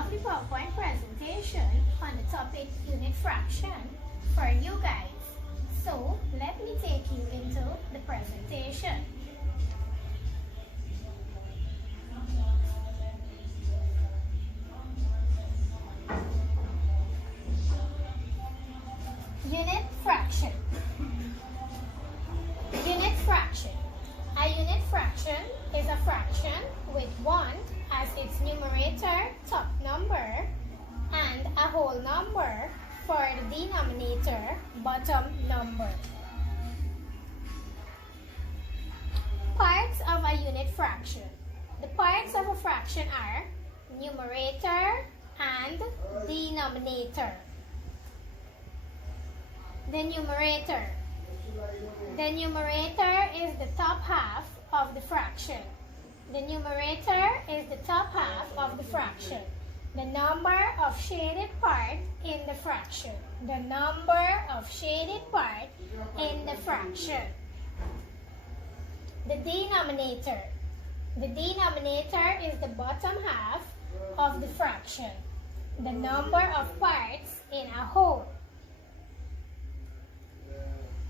lovely PowerPoint presentation on the topic unit fraction for you guys. So let me take you into the presentation. Unit fraction. Unit fraction. A unit fraction is a fraction with 1 as its numerator, top number, and a whole number for the denominator, bottom number. Parts of a unit fraction. The parts of a fraction are numerator and denominator. The numerator. The numerator is the top half of the fraction. The numerator is the top half of the fraction. The number of shaded part in the fraction. The number of shaded part in the fraction. The denominator. The denominator is the bottom half of the fraction. The number of parts in a whole.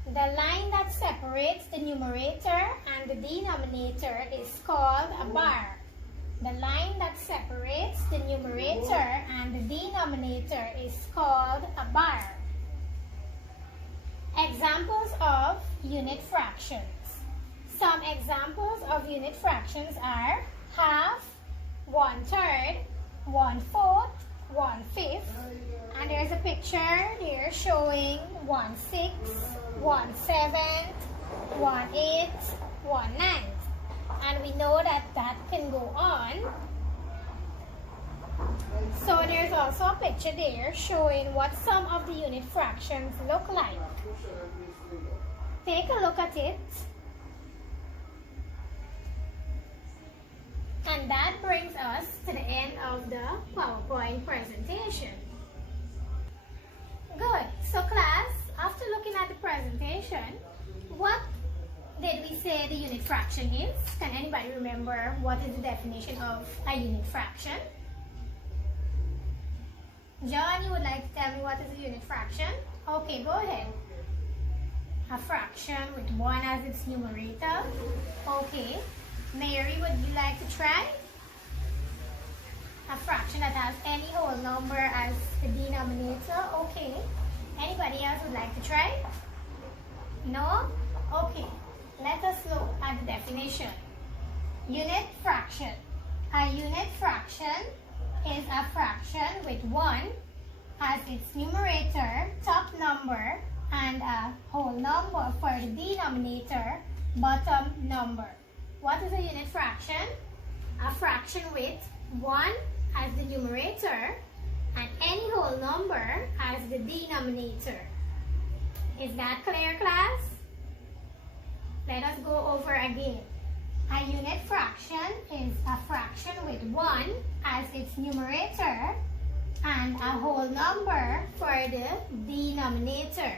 The line that separates the numerator and the denominator is called a bar. The line that separates the numerator and the denominator is called a bar. Examples of unit fractions. Some examples of unit fractions are half, 1/3, 1/4, 1/5, and there's a picture there showing 1/6, 1/7, 1/8, 1/9, and we know that that can go on. So there's also a picture there showing what some of the unit fractions look like. Take a look at it. And that brings us to the end of the PowerPoint presentation. Good. So class, after looking at the presentation, what did we say the unit fraction is? Can anybody remember what is the definition of a unit fraction? John, you would like to tell me what is a unit fraction? Okay, go ahead. A fraction with 1 as its numerator. Okay. Mary, would you like to try? A fraction that has any whole number as the denominator. Okay. Anybody else would like to try? No? Okay. Let us look at the definition. Unit fraction. A unit fraction is a fraction with 1 as its numerator, top number, and a whole number for the denominator, bottom number. What is a unit fraction? A fraction with 1 as the numerator and any whole number as the denominator. Is that clear, class? Let us go over again. A unit fraction is a fraction with 1 as its numerator and a whole number for the denominator.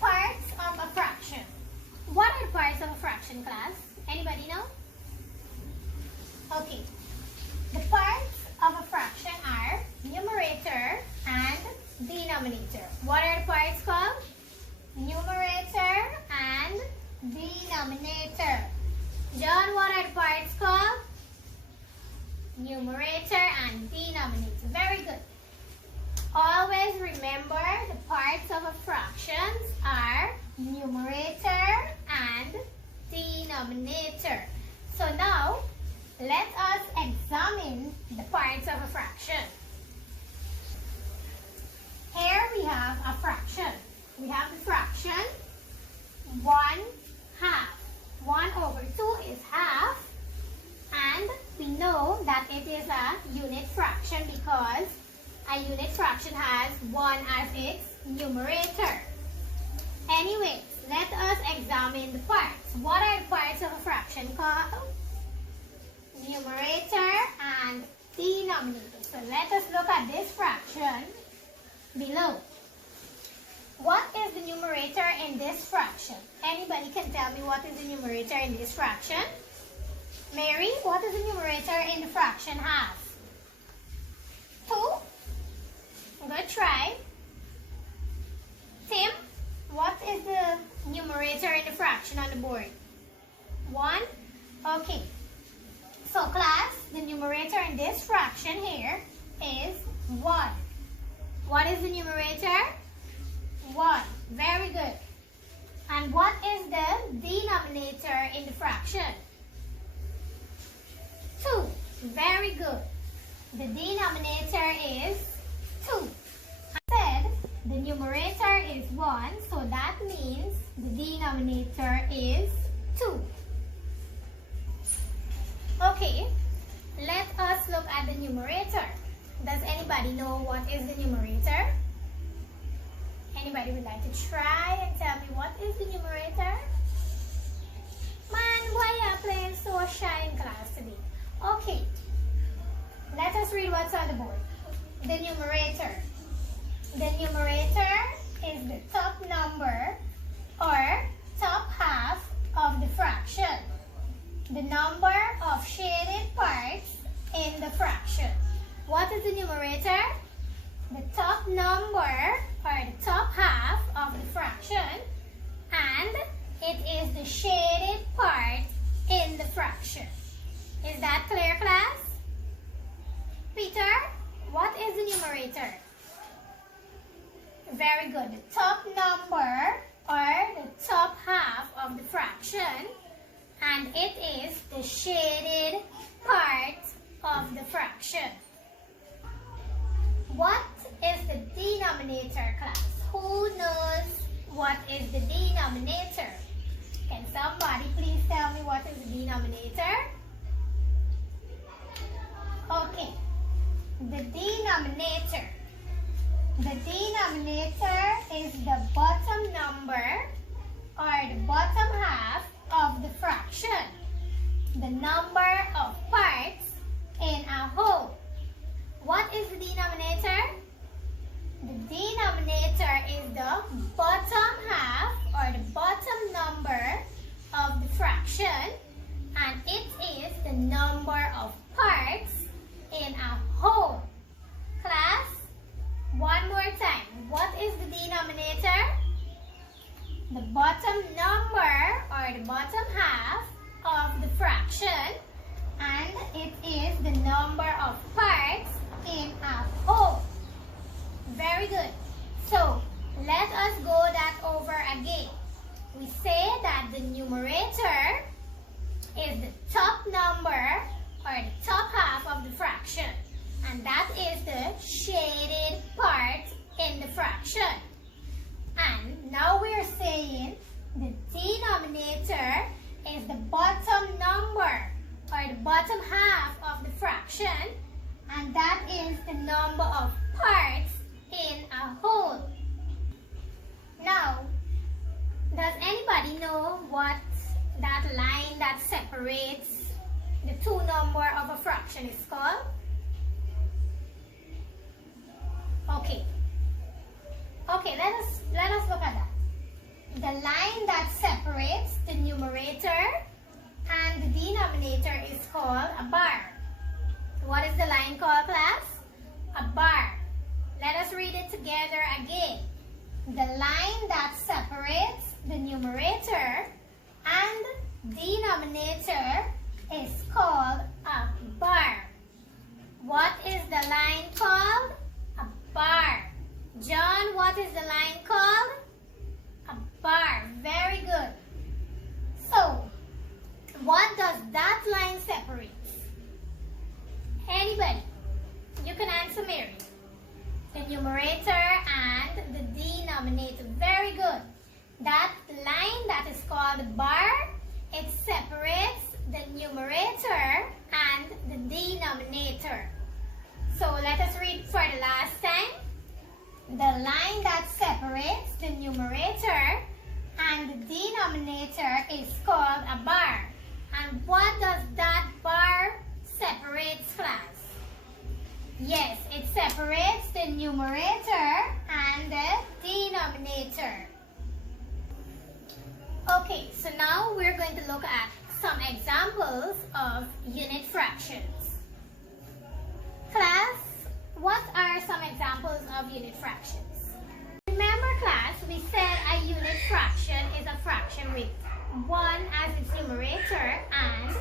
Parts of a fraction. What are the parts of a fraction, class? Anybody know? Okay. The parts of a fraction are numerator and denominator. What are the parts called? Numerator and denominator. John, what are the parts called? Numerator and denominator. Very good. Always remember the parts of a fraction are numerator and denominator. So now, let us examine the parts of a fraction. Here we have a fraction. We have the fraction 1/2. 1/2 is half, and we know that it is a unit fraction because a unit fraction has 1 as its numerator. Anyways, let us examine the parts. What are the parts of a fraction called? Numerator and denominator. So let us look at this fraction below. What is the numerator in this fraction? Anybody can tell me what is the numerator in this fraction? Mary, what is the numerator in the fraction half? 2. Good try. Tim, what is the numerator in the fraction on the board? 1. Okay. So class, the numerator in this fraction here is 1. What is the numerator? 1. Very good. And what is the denominator in the fraction? 2. Very good. The denominator is 2. I said the numerator is 1, so that means the denominator is 2. Okay, let us look at the numerator. Does anybody know what is the numerator? Anybody would like to try and tell me what is the numerator? Man, why are you playing so shy in class today? Okay, let us read what's on the board. The numerator. The numerator is the top number or top half of the fraction. The number of shaded parts in the fraction. What is the numerator? The top number or the top half of the fraction, and it is the shaded part in the fraction. Is that clear, class? Peter, what is the numerator? Very good. The top number or the top half of the fraction, and it is the shaded part of the fraction. What is the denominator, class? Who knows what is the denominator? Can somebody please tell me what is the denominator? Okay. The denominator. The denominator is the bottom number or the bottom half of the fraction. The number of parts in a whole. What is the denominator? The denominator is the bottom half or the bottom number of the fraction, and it is the number of parts in a whole. Class, one more time. What is the denominator? The bottom number or the bottom half of the fraction, and it is the number of parts in a whole. Very good. So, let us go that over again. We say that the numerator is the top number or the top half of the fraction, and that is the shaded part in the fraction. And now we're saying the denominator is the bottom number or the bottom half of the fraction, and that is the number of parts in a whole. Now, does anybody know what that line that separates the two numbers of a fraction is called? Okay. Okay, let us look at that. The line that separates the numerator and the denominator is called a bar. What is the line called, class? A bar. Let us read it together again. The line that separates the numerator and denominator is called a bar. What is the line called? A bar. John, what is the line called? A bar. Very good. So, what does that line separate? Anybody? You can answer Mary. The numerator and the denominator. Very good. That line that is called a bar, it separates the numerator and the denominator. So let us read for the last time. The line that separates the numerator and the denominator is called a bar. And what does that bar separate, class? Yes, it separates the numerator and the denominator. Okay, so now we're going to look at some examples of unit fractions. Class, what are some examples of unit fractions? Remember class, we said a unit fraction is a fraction with 1 as its numerator and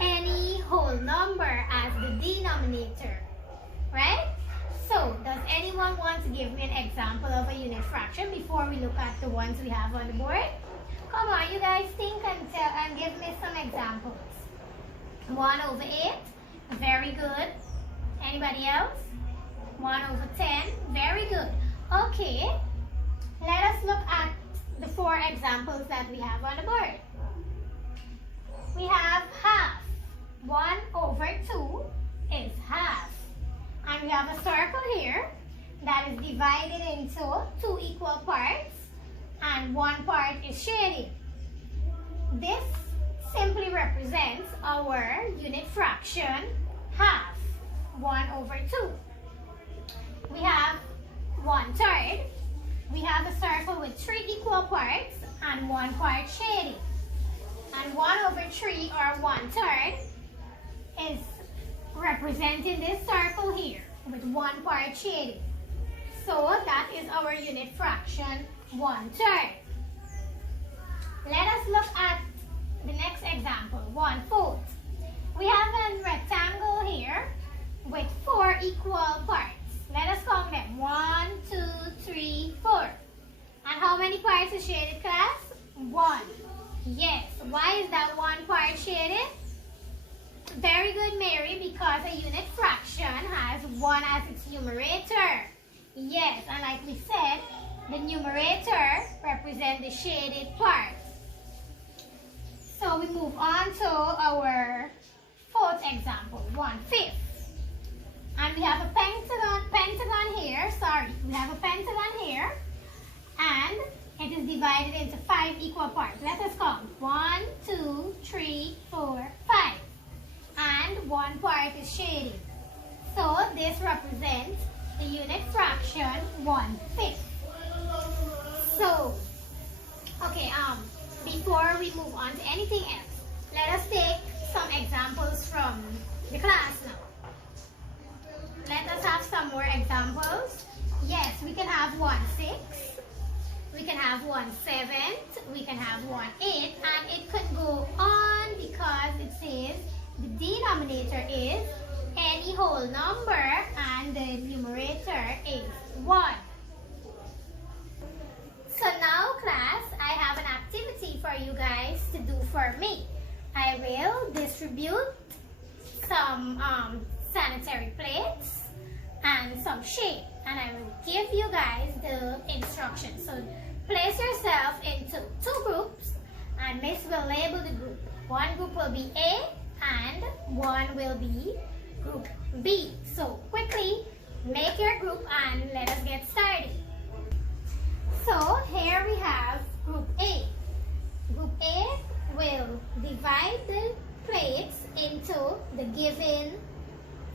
any whole number as the denominator, right? So, does anyone want to give me an example of a unit fraction before we look at the ones we have on the board? Come on, you guys think and give me some examples. 1/8, very good. Anybody else? 1/10, very good. Okay, let us look at the 4 examples that we have on the board. We have half. 1/2 is half. And we have a circle here that is divided into 2 equal parts and 1 part is shaded. This simply represents our unit fraction half. 1/2. We have 1/3. We have a circle with 3 equal parts and 1 part shaded. And 1/3 or 1/3 is representing this circle here with 1 part shaded. So that is our unit fraction 1/3. Let us look at the next example, 1/4. We have a rectangle here with 4 equal parts. Let us count them. 1, 2, 3, 4. And how many parts is shaded, class? 1. Yes. Why is that 1 part shaded? Very good, Mary, because a unit fraction has 1 as its numerator. Yes, and like we said, the numerator represents the shaded part. So we move on to our 4th example, 1/5. And we have a pentagon here, we have a pentagon here, and it is divided into 5 equal parts. Let us count. 1, 2, 3, 4, 5. And 1 part is shaded. So this represents the unit fraction 1/5. So, okay, before we move on to anything else, let us take some examples from the class now. Let us have some more examples. Yes, we can have 1/6. We can have 1/7. We can have 1/8. And it could go on because it says the denominator is any whole number and the numerator is 1. So now class, I have an activity for you guys to do for me. I will distribute some sanitary plates and some shape, and I will give you guys the instructions. So place yourself into 2 groups and Miss will label the group. One group will be A and one will be group B. So quickly make your group and let us get started. So here we have group A. Group A will divide the plates into the given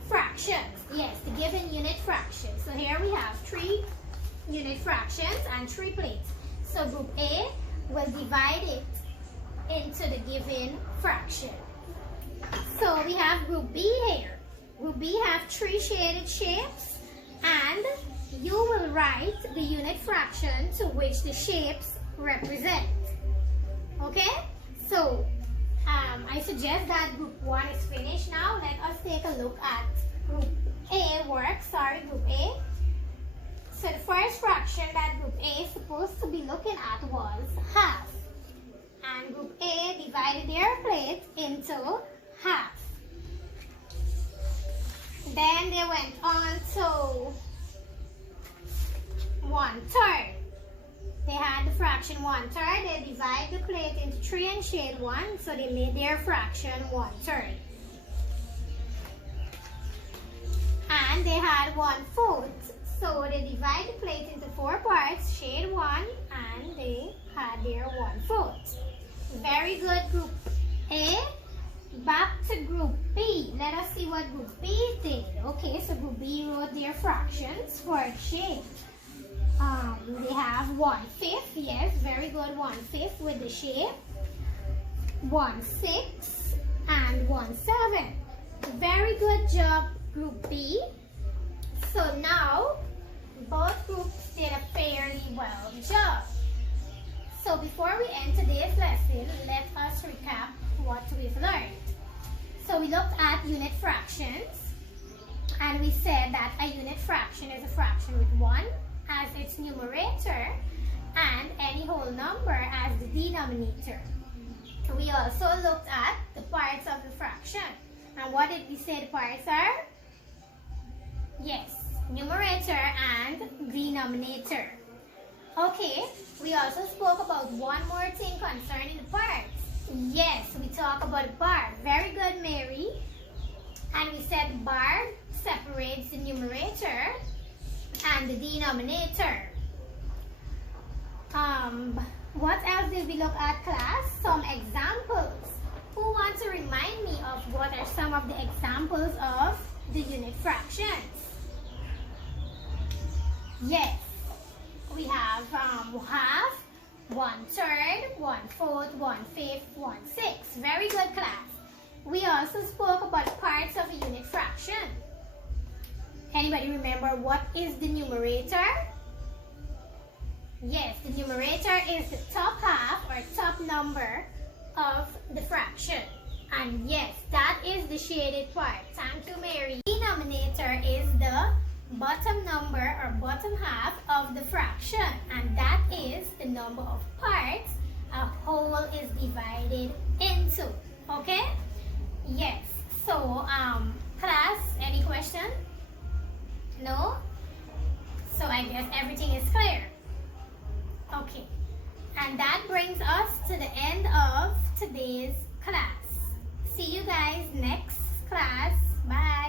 fractions. Yes, the given unit fractions. So here we have 3 unit fractions and 3 plates. So group A will divide it into the given fraction. So we have group B here. Group B have 3 shaded shapes, and you will write the unit fraction to which the shapes represent. Okay? So I suggest that group 1 is finished now. Let us take a look at group A work. Group A. So the first fraction that group A is supposed to be looking at was half. And group A divided their plate into half. Then they went on to 1/3. They had the fraction 1/3. They divide the plate into 3 and shade 1. So they made their fraction 1/3. And they had 1/4. So they divide the plate into 4 parts, shade 1, and they had their 1/4. Very good, group A. Back to group B. Let us see what group B did. Okay, so group B wrote their fractions for shape. They have 1/5. Yes, very good, 1/5 with the shape. 1 6 and 1 7. Very good job, Group B. So now both groups did a fairly well job. So before we end today's lesson, let us recap what we've learned. So we looked at unit fractions, and we said that a unit fraction is a fraction with 1 as its numerator and any whole number as the denominator. We also looked at the parts of the fraction. And what did we say the parts are? Yes, numerator and denominator. Okay, we also spoke about one more thing concerning the parts. Yes, we talked about the bar. Very good, Mary. And we said the bar separates the numerator and the denominator. What else did we look at, class? Some examples. Who wants to remind me of what are some of the examples of the unit fractions? Yes, we have half, 1/3, 1/4, 1/5, 1/6. Very good, class. We also spoke about parts of a unit fraction. Anybody remember what is the numerator? Yes, the numerator is the top half or top number of the fraction. And yes, that is the shaded part. Thank you, Mary. Denominator is the bottom number or bottom half of the fraction, and that is the number of parts a whole is divided into. Okay? Yes. So, class, any question? No? So I guess everything is clear. Okay. And that brings us to the end of today's class. See you guys next class. Bye.